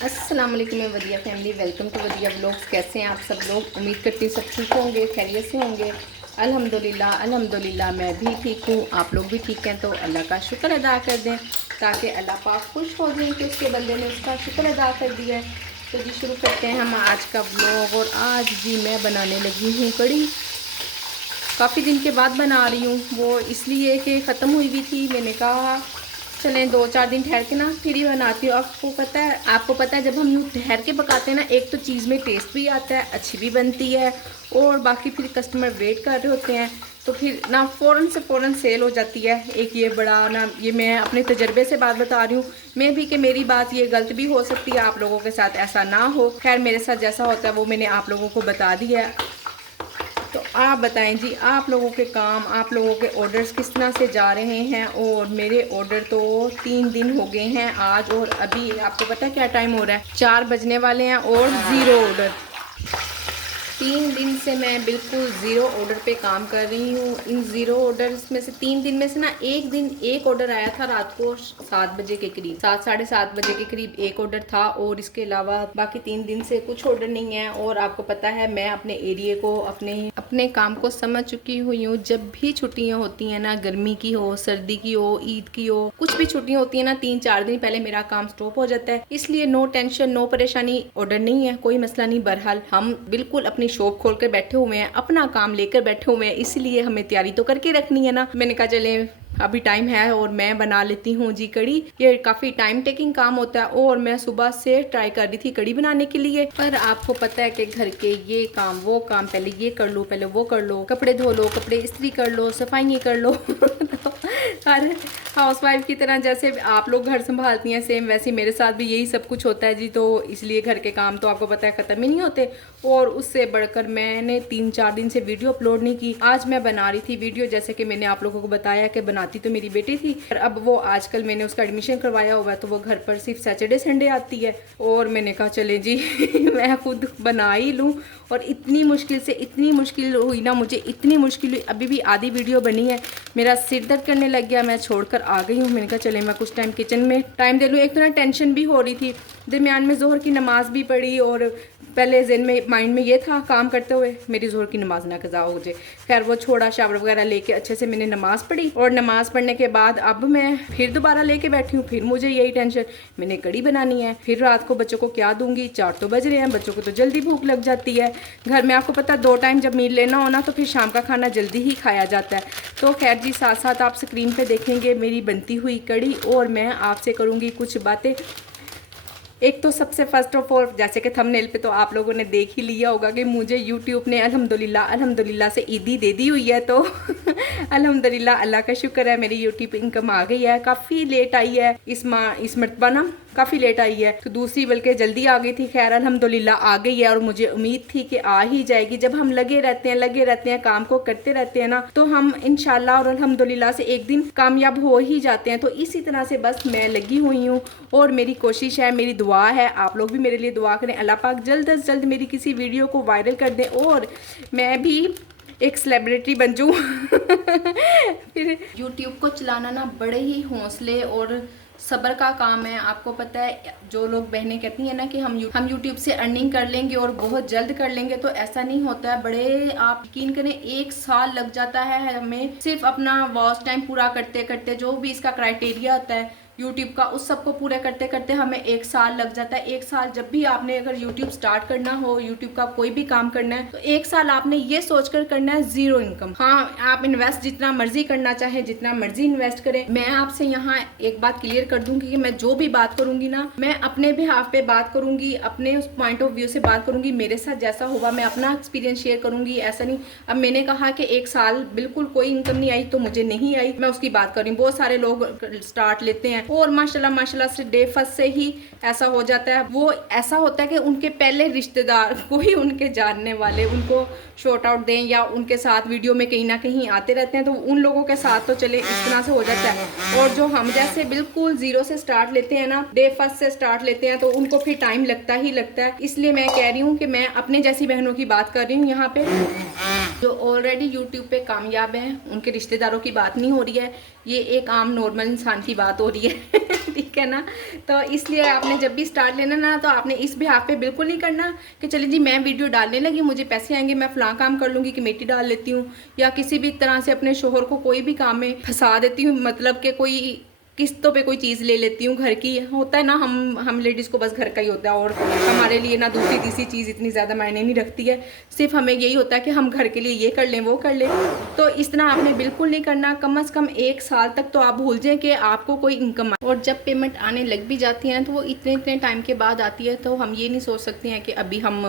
अस्सलाम वालेकुम वदिया family, welcome to वदिया vlogs. कैसे हैं आप सब लोग? उम्मीद करती हूँ सब ठीक होंगे, खैरियत से होंगे। अल्हम्दुलिल्लाह मैं भी ठीक हूँ। आप लोग भी ठीक हैं तो अल्लाह का शुक्र अदा कर दें, ताकि अल्लाह पाक खुश हो जाए कि उसके बंदे ने उसका शुक्र अदा कर दिया है। तो जी शुरू करते हैं हम आज का व्लॉग। और आज जी मैं बनाने लगी हूँ कड़ी। काफ़ी दिन के बाद बना रही हूँ, वो इसलिए कि ख़त्म हुई भी थी। मैंने कहा चलें 2-4 दिन ठहर के ना फिर ही बनाती हूँ। आपको पता है जब हम यूँ ठहर के पकाते हैं ना, एक तो चीज़ में टेस्ट भी आता है, अच्छी भी बनती है, और बाकी फिर कस्टमर वेट कर रहे होते हैं तो फिर ना फ़ौरन सेल हो जाती है। एक ये बड़ा ना, ये मैं अपने तजर्बे से बात बता रही हूँ। मैं भी कि मेरी बात ये गलत भी हो सकती है, आप लोगों के साथ ऐसा ना हो। खैर मेरे साथ जैसा होता है वो मैंने आप लोगों को बता दिया है। तो आप बताएं जी, आप लोगों के काम, आप लोगों के ऑर्डर्स किस तरह से जा रहे हैं। और मेरे ऑर्डर तो 3 दिन हो गए हैं आज, और अभी आपको पता है क्या टाइम हो रहा है? 4 बजने वाले हैं और ज़ीरो ऑर्डर। 3 दिन से मैं बिल्कुल ज़ीरो ऑर्डर पे काम कर रही हूँ। इन ज़ीरो ऑर्डर्स में से 3 दिन में से ना एक दिन एक ऑर्डर आया था रात को 7 बजे के करीब, 7 साढ़े 7 बजे के करीब एक ऑर्डर था। और इसके अलावा बाकी 3 दिन से कुछ ऑर्डर नहीं है। और आपको पता है मैं अपने एरिए को, अपने काम को समझ चुकी हुई हूँ। जब भी छुट्टियाँ होती हैं ना, गर्मी की हो, सर्दी की हो, ईद की हो, कुछ भी छुट्टियाँ होती है ना, 3-4 दिन पहले मेरा काम स्टॉप हो जाता है। इसलिए नो टेंशन, नो परेशानी, ऑर्डर नहीं है, कोई मसला नहीं। बहरहाल हम बिल्कुल अपनी शॉप खोल कर बैठे हुए हैं, अपना काम लेकर बैठे हुए हैं, इसलिए हमें तैयारी तो करके रखनी है ना। मैंने कहा चले अभी टाइम है और मैं बना लेती हूँ जी कड़ी। ये काफ़ी टाइम टेकिंग काम होता है, और मैं सुबह से ट्राई कर रही थी कड़ी बनाने के लिए। पर आपको पता है कि घर के ये काम वो काम, पहले ये कर लो, पहले वो कर लो, कपड़े धो लो, कपड़े इस्त्री कर लो, सफाई कर लो तो हर हाउसवाइफ की तरह जैसे आप लोग घर संभालती हैं, सेम वैसे मेरे साथ भी यही सब कुछ होता है जी। तो इसलिए घर के काम तो आपको पता है ख़त्म ही नहीं होते। और उससे बढ़कर मैंने 3-4 दिन से वीडियो अपलोड नहीं की। आज मैं बना रही थी वीडियो, जैसे कि मैंने आप लोगों को बताया कि बनाती तो मेरी बेटी थी, पर अब वो आजकल मैंने उसका एडमिशन करवाया हुआ है, तो वो घर पर सिर्फ सैटरडे संडे आती है। और मैंने कहा चले जी मैं खुद बना ही लूँ। और इतनी मुश्किल हुई ना मुझे, इतनी मुश्किल हुई। अभी भी आधी वीडियो बनी है, मेरा सिर दर्द करने लग गया, मैं छोड़कर आ गई हूँ। मैंने कहा चले मैं कुछ टाइम किचन में टाइम दे लूँ। एक तो ना टेंशन भी हो रही थी, दरमियान में जोहर की नमाज भी पढ़ी, और पहले ज़हन में माइंड में ये था काम करते हुए मेरी जोहर की नमाज ना कज़ा हो जाए। खैर वो छोड़ा, शावर वगैरह लेके अच्छे से मैंने नमाज़ पढ़ी, और नमाज़ पढ़ने के बाद अब मैं फिर दोबारा लेके बैठी हूँ। फिर मुझे यही टेंशन, मैंने कड़ी बनानी है, फिर रात को बच्चों को क्या दूंगी। 4 तो बज रहे हैं, बच्चों को तो जल्दी भूख लग जाती है। घर में आपको पता है 2 टाइम जब मील लेना हो ना, तो फिर शाम का खाना जल्दी ही खाया जाता है। तो खैर जी, साथ साथ आप स्क्रीन पे देखेंगे मेरी बनती हुई कड़ी, और मैं आपसे करूँगी कुछ बातें। एक तो सबसे फर्स्ट ऑफ ऑल, जैसे कि थंबनेल पे तो आप लोगों ने देख ही लिया होगा कि मुझे यूट्यूब ने अल्हम्दुलिल्लाह से ईदी दे दी हुई है। तो अल्हम्दुलिल्लाह, अल्लाह का शुक्र है, मेरी यूट्यूब इनकम आ गई है। काफ़ी लेट आई है इस मरतबा ना, काफ़ी लेट आई है। तो दूसरी बल्कि जल्दी आ गई थी। खैर अल्हम्दुलिल्लाह आ गई है, और मुझे उम्मीद थी कि आ ही जाएगी। जब हम लगे रहते हैं काम को करते रहते हैं ना, तो हम इंशाल्लाह और अल्हम्दुलिल्लाह से एक दिन कामयाब हो ही जाते हैं। तो इसी तरह से बस मैं लगी हुई हूँ, और मेरी कोशिश है, मेरी दुआ है, आप लोग भी मेरे लिए दुआ करें, अल्लाह पाक जल्द से जल्द मेरी किसी वीडियो को वायरल कर दें, और मैं भी एक सेलिब्रिटी बन जाऊँ फिर यूट्यूब को चलाना ना बड़े ही हौसले और सब्र का काम है। आपको पता है, जो लोग बहनें कहती हैं ना कि हम यूट्यूब से अर्निंग कर लेंगे और बहुत जल्द कर लेंगे, तो ऐसा नहीं होता है। बड़े आप यकीन करें 1 साल लग जाता है हमें सिर्फ अपना वॉच टाइम पूरा करते करते, जो भी इसका क्राइटेरिया होता है यूट्यूब का, उस सबको पूरे करते करते हमें 1 साल लग जाता है। 1 साल जब भी आपने अगर यूट्यूब स्टार्ट करना हो, यूट्यूब का कोई भी काम करना है, तो 1 साल आपने ये सोचकर करना है ज़ीरो इनकम। हाँ, आप इन्वेस्ट जितना मर्जी करना चाहे, जितना मर्जी इन्वेस्ट करें। मैं आपसे यहाँ एक बात क्लियर कर दूंगी कि मैं जो भी बात करूंगी ना, मैं अपने बिहाफ पे बात करूंगी, अपने उस पॉइंट ऑफ व्यू से बात करूंगी। मेरे साथ जैसा हुआ मैं अपना एक्सपीरियंस शेयर करूंगी, ऐसा नहीं। अब मैंने कहा कि 1 साल बिल्कुल कोई इनकम नहीं आई, तो मुझे नहीं आई, मैं उसकी बात कर रही हूँ। बहुत सारे लोग स्टार्ट लेते हैं और माशाल्लाह से डे फर्स्ट से ही ऐसा हो जाता है। वो ऐसा होता है कि उनके पहले रिश्तेदार, कोई उनके जानने वाले उनको शॉर्ट आउट दें, या उनके साथ वीडियो में कहीं ना कहीं आते रहते हैं, तो उन लोगों के साथ तो चले इस तरह से हो जाता है। और जो हम जैसे बिल्कुल ज़ीरो से स्टार्ट लेते हैं ना, डे फर्स्ट से स्टार्ट लेते हैं, तो उनको फिर टाइम लगता ही लगता है। इसलिए मैं कह रही हूँ कि मैं अपने जैसी बहनों की बात कर रही हूँ यहाँ पे, जो ऑलरेडी यूट्यूब पे कामयाब हैं। उनके रिश्तेदारों की बात नहीं हो रही है, ये एक आम नॉर्मल इंसान की बात हो रही है ठीक है ना। तो इसलिए आपने जब भी स्टार्ट लेना ना, तो आपने इस बिहाफ पे बिल्कुल नहीं करना कि चलिए जी मैं वीडियो डालने लगी, मुझे पैसे आएंगे, मैं फलां काम कर लूँगी, कमेटी डाल लेती हूँ या किसी भी तरह से अपने शोहर को कोई भी काम में फंसा देती हूँ, मतलब कि कोई किस्तों पे कोई चीज़ ले लेती हूँ घर की। होता है ना, हम लेडीज़ को बस घर का ही होता है और हमारे लिए ना दूसरी तीसरी चीज़ इतनी ज़्यादा मायने नहीं रखती है। सिर्फ हमें यही होता है कि हम घर के लिए ये कर लें वो कर लें। तो इस तरह आपने बिल्कुल नहीं करना। कम से कम 1 साल तक तो आप भूल जाएं कि आपको कोई इनकम आए। और जब पेमेंट आने लग भी जाती है तो वो इतने टाइम के बाद आती है, तो हम ये नहीं सोच सकते हैं कि अभी हम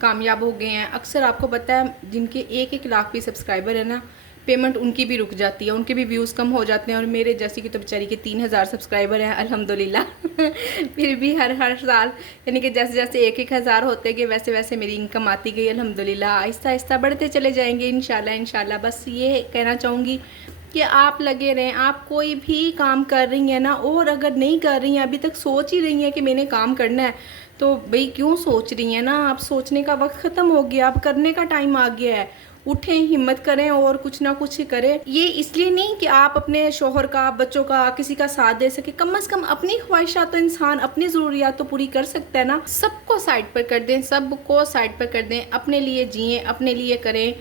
कामयाब हो गए हैं। अक्सर आपको पता है जिनके 1-1 लाख भी सब्सक्राइबर है ना, पेमेंट उनकी भी रुक जाती है, उनके भी व्यूज़ कम हो जाते हैं। और मेरे जैसी की तो बेचारी के 3000 सब्सक्राइबर हैं अल्हम्दुलिल्लाह। फिर भी हर साल यानी कि जैसे जैसे 1-1 हज़ार होते गए वैसे वैसे मेरी इनकम आती गई अल्हम्दुलिल्लाह। आहिस्ता आहिस्ता बढ़ते चले जाएंगे इंशाल्लाह। बस ये कहना चाहूँगी कि आप लगे रहें। आप कोई भी काम कर रही हैं ना, और अगर नहीं कर रही हैं, अभी तक सोच ही रही हैं कि मैंने काम करना है, तो भाई क्यों सोच रही हैं ना। आप सोचने का वक्त ख़त्म हो गया, अब करने का टाइम आ गया है। उठें, हिम्मत करें और कुछ ना कुछ करें। ये इसलिए नहीं कि आप अपने शोहर का, बच्चों का, किसी का साथ दे सके। कम से कम अपनी ख्वाहिशात तो इंसान अपनी ज़रूरियात तो पूरी कर सकता है ना। सबको साइड पर कर दें, सबको साइड पर कर दें, अपने लिए जिएं, अपने लिए करें।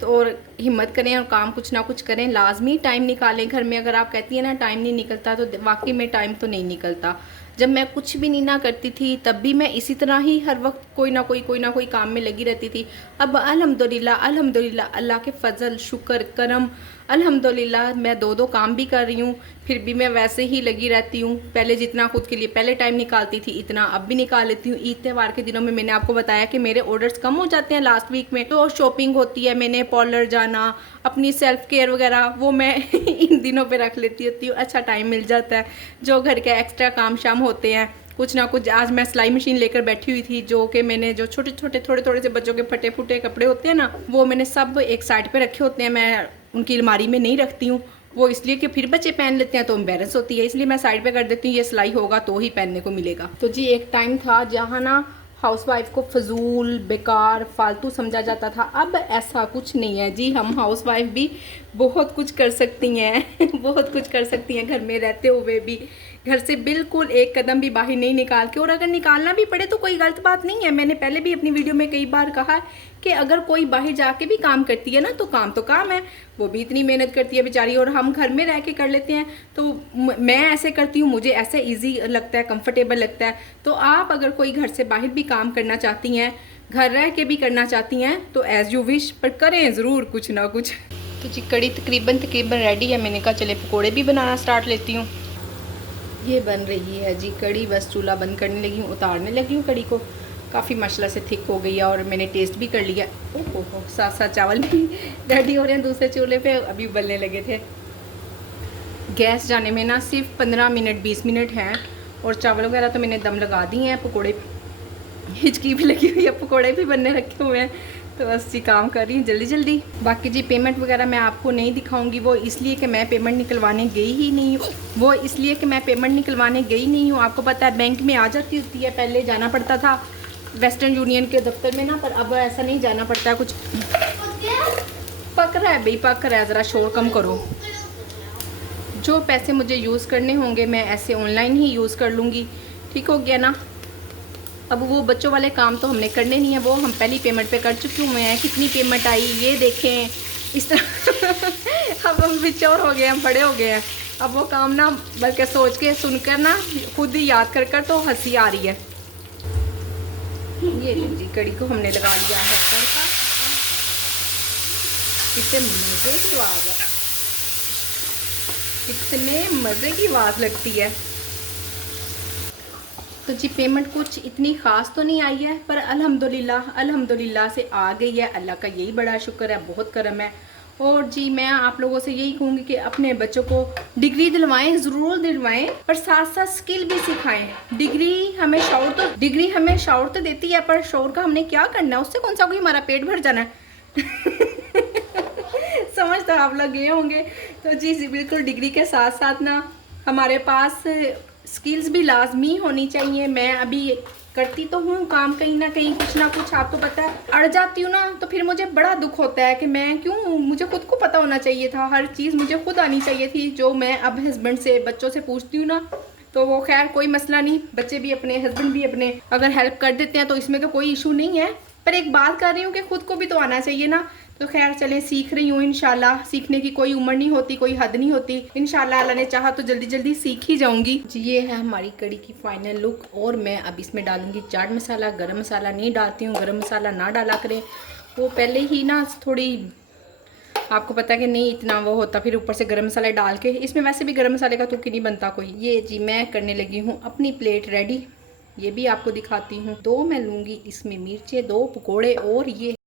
तो और हिम्मत करें और काम कुछ ना कुछ करें। लाजमी टाइम निकालें घर में। अगर आप कहती हैं ना टाइम नहीं निकलता, तो वाकई में टाइम तो नहीं निकलता। जब मैं कुछ भी नहीं ना करती थी तब भी मैं इसी तरह ही हर वक्त कोई ना कोई काम में लगी रहती थी। अब अल्हम्दुलिल्लाह अल्लाह के फजल, शुक्र, करम, अल्हम्दुलिल्लाह मैं 2 काम भी कर रही हूँ, फिर भी मैं वैसे ही लगी रहती हूँ। पहले जितना खुद के लिए पहले टाइम निकालती थी, इतना अब भी निकाल लेती हूँ। ईद त्यौहार के दिनों में मैंने आपको बताया कि मेरे ऑर्डर्स कम हो जाते हैं लास्ट वीक में, तो शॉपिंग होती है, मैंने पार्लर जाना, अपनी सेल्फ केयर वगैरह वो मैं इन दिनों पे रख लेती होती हूँ। अच्छा टाइम मिल जाता है। जो घर के एक्स्ट्रा काम शाम होते हैं कुछ ना कुछ। आज मैं सिलाई मशीन लेकर बैठी हुई थी, जो कि मैंने जो छोटे छोटे थोड़े से बच्चों के फटे फूटे कपड़े होते हैं ना, वो मैंने सब एक साइड पे रखे होते हैं। मैं उनकी अलमारी में नहीं रखती हूँ, वो इसलिए कि फिर बच्चे पहन लेते हैं तो एम्बेरस होती है, इसलिए मैं साइड पे कर देती हूँ। ये सिलाई होगा तो ही पहनने को मिलेगा। तो जी एक टाइम था जहाँ ना हाउसवाइफ को फजूल, बेकार, फालतू समझा जाता था। अब ऐसा कुछ नहीं है जी। हम हाउसवाइफ भी बहुत कुछ कर सकती हैं बहुत कुछ कर सकती हैं घर में रहते हुए भी। घर से बिल्कुल एक कदम भी बाहर नहीं निकाल के। और अगर निकालना भी पड़े तो कोई गलत बात नहीं है। मैंने पहले भी अपनी वीडियो में कई बार कहा कि अगर कोई बाहर जाके भी काम करती है ना, तो काम है। वो भी इतनी मेहनत करती है बेचारी, और हम घर में रह के कर लेते हैं। तो मैं ऐसे करती हूँ, मुझे ऐसे इजी लगता है, कंफर्टेबल लगता है। तो आप अगर कोई घर से बाहर भी काम करना चाहती हैं, घर रह के भी करना चाहती हैं, तो एज़ यू विश, पर करें ज़रूर कुछ ना कुछ। तो जी कड़ी तकरीबन रेडी है। मैंने कहा चले पकौड़े भी बनाना स्टार्ट लेती हूँ। ये बन रही है जी कड़ी। बस चूल्हा बंद करने लगी हूँ, उतारने लगी हूँ कड़ी को। काफ़ी माशाल्लाह से थिक हो गई है और मैंने टेस्ट भी कर लिया। ओहो, साथ चावल भी रेडी हो रहे हैं दूसरे चूल्हे पे, अभी उबलने लगे थे। गैस जाने में ना सिर्फ 15 मिनट 20 मिनट हैं, और चावल वगैरह तो मैंने दम लगा दी हैं। पकौड़े हिचकी भी लगी हुई है, पकौड़े भी बनने रखे हुए हैं। तो बस जी काम कर रही हूँ जल्दी। बाकी जी पेमेंट वगैरह मैं आपको नहीं दिखाऊंगी, वो इसलिए कि मैं पेमेंट निकलवाने गई ही नहीं हूँ। आपको पता है बैंक में आ जाती होती है, पहले जाना पड़ता था वेस्टर्न यूनियन के दफ्तर में ना, पर अब ऐसा नहीं जाना पड़ता। कुछ पक रहा है भाई, पक रहा है, ज़रा शोर कम करो। जो पैसे मुझे यूज़ करने होंगे मैं ऐसे ऑनलाइन ही यूज़ कर लूँगी, ठीक हो गया ना। अब वो बच्चों वाले काम तो हमने करने नहीं है, वो हम पहली पेमेंट पे कर चुके हुए हैं। कितनी पेमेंट आई ये देखें, इस तरह अब हम बिचौर हो गए हैं, हम बड़े हो गए हैं। अब वो काम ना बल्कि सोच के सुनकर ना खुद ही याद कर तो हंसी आ रही है। ये जी कड़ी को हमने लगा लिया है तड़का। कितने मज़े की आवाज़ है, कितने मज़े की आवाज़ लगती है। तो जी पेमेंट कुछ इतनी ख़ास तो नहीं आई है, पर अल्हम्दुलिल्लाह से आ गई है। अल्लाह का यही बड़ा शुक्र है, बहुत करम है। और जी मैं आप लोगों से यही कहूँगी कि अपने बच्चों को डिग्री दिलवाएं, ज़रूर दिलवाएं, पर साथ साथ स्किल भी सिखाएं। डिग्री हमें शौर तो देती है, पर शौर का हमने क्या करना है, उससे कौन सा कोई हमारा पेट भर जाना है समझ तो आप लोग ये होंगे। तो जी बिल्कुल डिग्री के साथ साथ ना हमारे पास स्किल्स भी लाजमी होनी चाहिए। मैं अभी करती तो हूँ काम, कहीं ना कहीं कुछ ना कुछ आपको पता है अड़ जाती हूँ ना, तो फिर मुझे बड़ा दुख होता है कि मैं क्यों, मुझे खुद को पता होना चाहिए था, हर चीज़ मुझे खुद आनी चाहिए थी। जो मैं अब हस्बैंड से, बच्चों से पूछती हूँ ना, तो वो खैर कोई मसला नहीं, बच्चे भी अपने, हस्बैंड भी अपने अगर हेल्प कर देते हैं तो इसमें तो कोई इशू नहीं है। पर एक बात कर रही हूँ कि खुद को भी तो आना चाहिए ना। तो खैर चलें, सीख रही हूँ इंशाल्लाह। सीखने की कोई उम्र नहीं होती, कोई हद नहीं होती। इंशाल्लाह अल्लाह ने चाहा तो जल्दी जल्दी सीख ही जाऊंगी जी। ये है हमारी कड़ी की फाइनल लुक। और मैं अब इसमें डालूंगी चाट मसाला। गरम मसाला नहीं डालती हूँ, गरम मसाला ना डाला करें, वो पहले ही ना थोड़ी, आपको पता है कि नहीं इतना वो होता, फिर ऊपर से गरम मसाला डाल के। इसमें वैसे भी गरम मसाले का तुक्की नहीं बनता कोई। ये जी मैं करने लगी हूँ अपनी प्लेट रेडी, ये भी आपको दिखाती हूँ। 2 मैं लूँगी इसमें मिर्चें, 2 पकोड़े, और ये